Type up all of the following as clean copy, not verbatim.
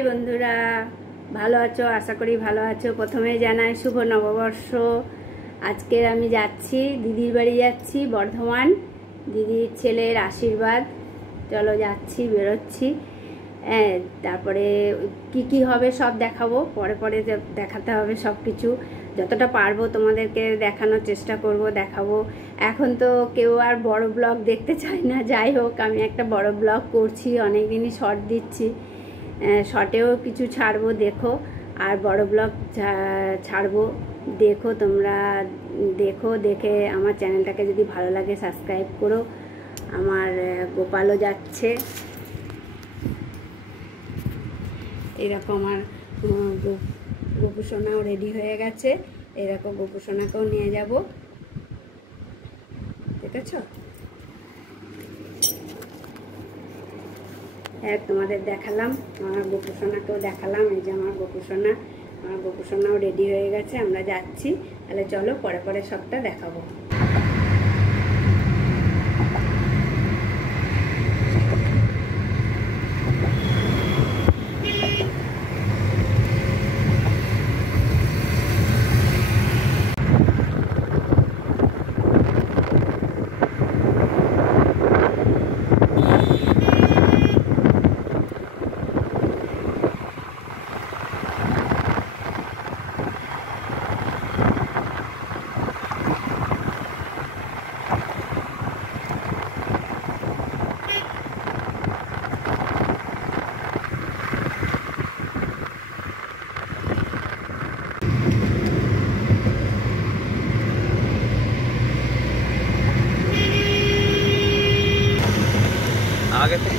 High বন্ধুরা, ভালো আছো? আশা করি ভালো আছো। প্রথমে জানাই শুভ নববর্ষ। আজকে আমি যাচ্ছি, দিদির বাড়ি যাচ্ছি বর্ধমান, দিদির ছেলের আশীর্বাদ। চলো যাচ্ছি, বেরোচ্ছি। হ্যাঁ, তারপরে কি কি হবে সব দেখাবো, পরে পরে দেখাতে হবে সব কিছু। যতটা পারবো তোমাদেরকে দেখানোর চেষ্টা করব, দেখাবো। এখন তো কেউ আর বড় ব্লগ দেখতে চায় না, যাই হোক আমি একটা বড় ব্লগ করছি, অনেক দিনই শর্ট দিচ্ছি, শর্টেও কিছু ছাড়বো দেখো, আর বড় ব্লগ ছাড়বো দেখো। তোমরা দেখো, দেখে আমার চ্যানেলটাকে যদি ভালো লাগে সাবস্ক্রাইব করো। আমার গোপালও যাচ্ছে, এরকম আর গোপুসোনাও রেডি হয়ে গেছে, এরকম গোপুসোনাকেও নিয়ে যাব, দেখেছ? হ্যাঁ, তোমাদের দেখালাম, আমার গোপুসোনাকেও দেখালাম। এই যে আমার গোপুসোনা, আমার গোপুসোনাও রেডি হয়ে গেছে, আমরা যাচ্ছি। তাহলে চলো পরে পরে সবটা দেখাবো। आगे से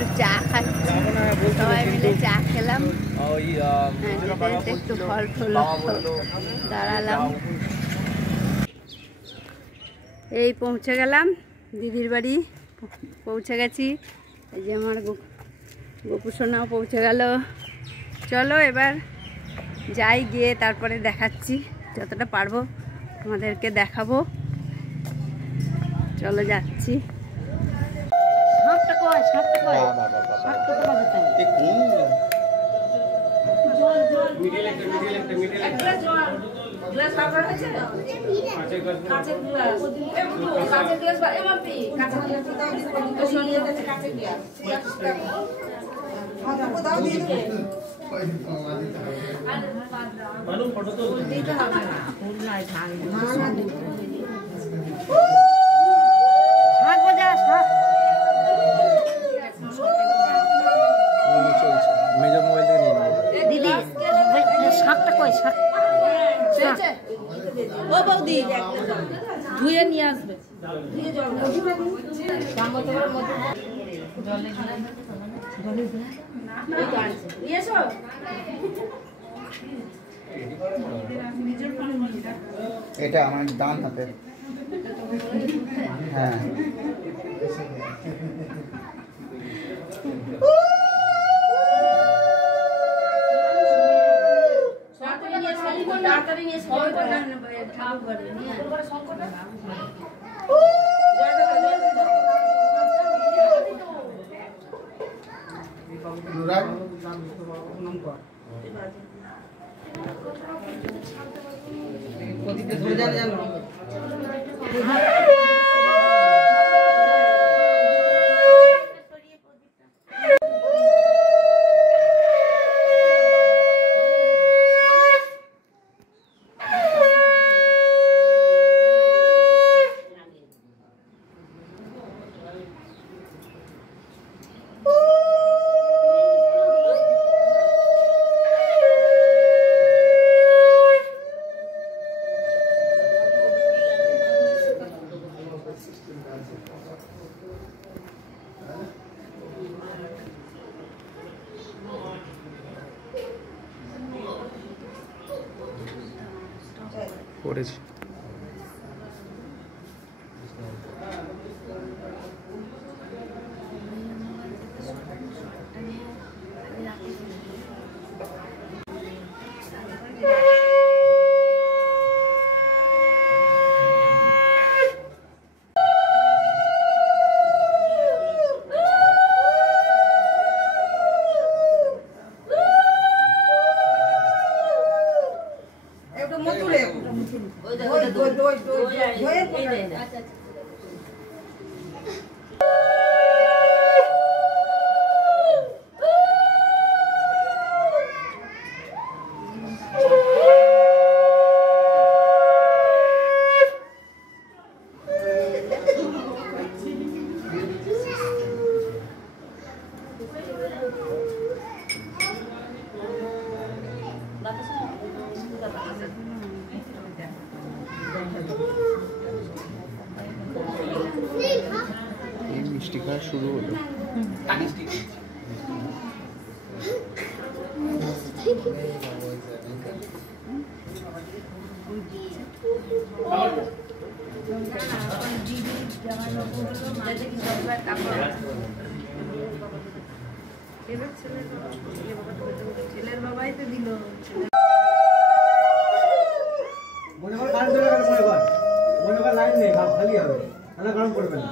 একটু চা খাচ্ছি, সবাই মিলে চা খেলাম। একটু ফল ফল দাঁড়ালাম। এই পৌঁছে গেলাম দিদির বাড়ি, পৌঁছে গেছি। এই যে আমার গোপুসোনাও পৌঁছে গেল। চলো এবার যাই, গিয়ে তারপরে দেখাচ্ছি, যতটা পারবো তোমাদেরকে দেখাবো। চলো যাচ্ছি। ও বৌদি ধুয়ে নিয়ে আসবে। এটা আমার ডান হাতে। হ্যাঁ করেছি। মিষ্টি খাওয়া শুরু হলো। ছেলের বাবাই তো দিল। লাইন নেই, খালি হবে, গরম করবে না।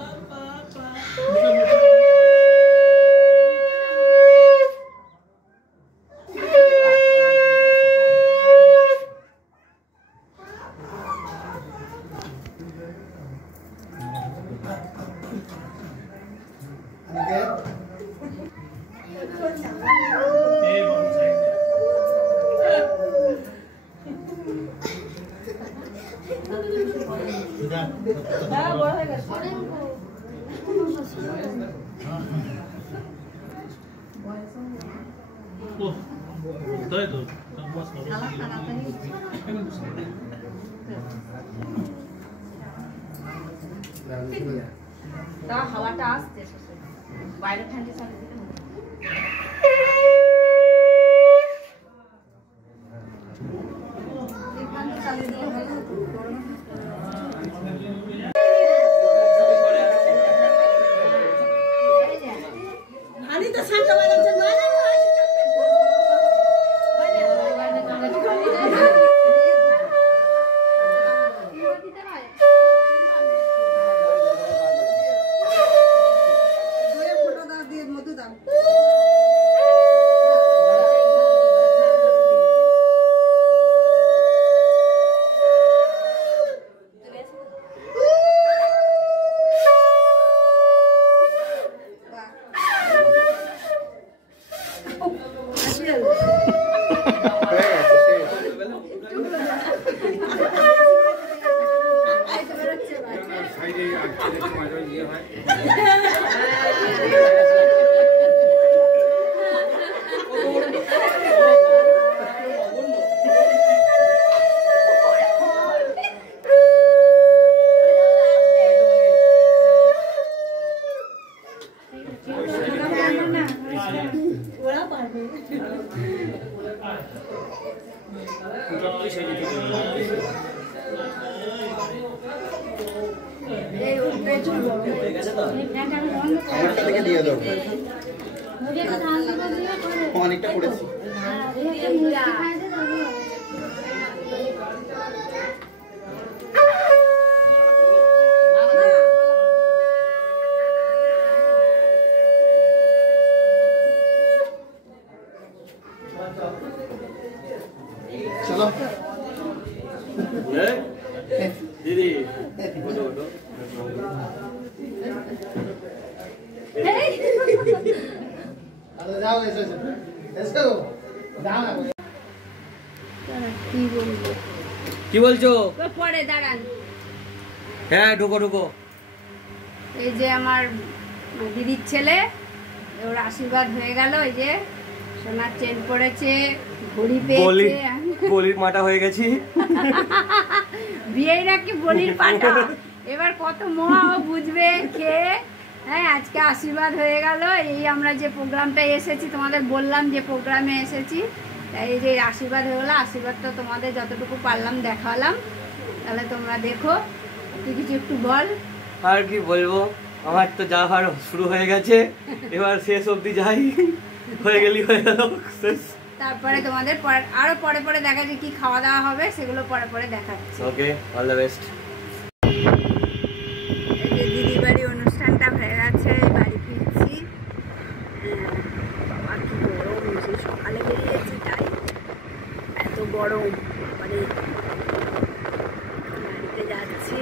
হাওয়াটা আসছে। বাইরে ঠান্ডা চালিয়ে দিতে হবে। অনেকটা পড়েছি। চলো দিদি যাও এসো এসো যাও না কি বলবো, কি বলছো? পরে দাঁড়ান। হ্যাঁ ঢুকো ঢুকো। এই যে আমার দিদির ছেলে, ওর আশীর্বাদ হয়ে গেল। এই যে সোনার চেন পড়েছে, ঘড়ি পেয়েছে। বলির মাটা হয়ে গেছি। বিয়ের নাকি বলির পাটা, এবার কত মহা ও বুঝবে খেয়ে। হ্যাঁ, আজকে আশীর্বাদ হয়ে গেল। এই আমরা যে প্রোগ্রামটা এসেছি, তোমাদের বললাম যে প্রোগ্রামে এসেছি, তাই এই যে আশীর্বাদ হয়ে গেলো। আশীর্বাদটা তোমাদের যতটুকু পারলাম দেখালাম, তাহলে তোমরা দেখো। তুই কিছু একটু বল। আর কি বলবো, আমার তো যাওয়ার শুরু হয়ে গেছে, এবার শেষ অবধি যাই, হয়ে গেলি হয়ে গেল শেষ। তারপরে তোমাদের আরো পরে পরে দেখা যায় কি খাওয়া দাওয়া হবে, সেগুলো পরে পরে দেখাচ্ছি। ওকে, অল দ্য বেস্ট। দিদির বাড়ি অনুষ্ঠানটা হয়ে গেছে, বাড়ি ফিরছি। বাবা কি গরম, সেই সকালে বেরিয়েছি তাই এত গরম। মানে বাড়িতে যাচ্ছি,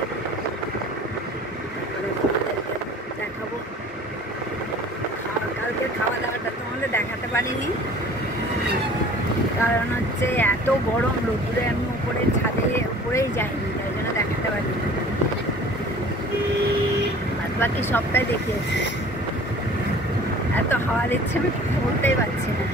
তারপরে তোমাদেরকে দেখাবো। কালকে খাওয়া দাওয়াটা তোমাদের দেখাতে পারিনি, কারণ হচ্ছে এত গরম রোদ্দুরে আমি উপরেই যাইনি, তাই জন্য দেখাতে পারিনি। বাকি সবটাই দেখিয়েছি। এত হাওয়া দিচ্ছে, আমি কথা বলতেই পারছি না।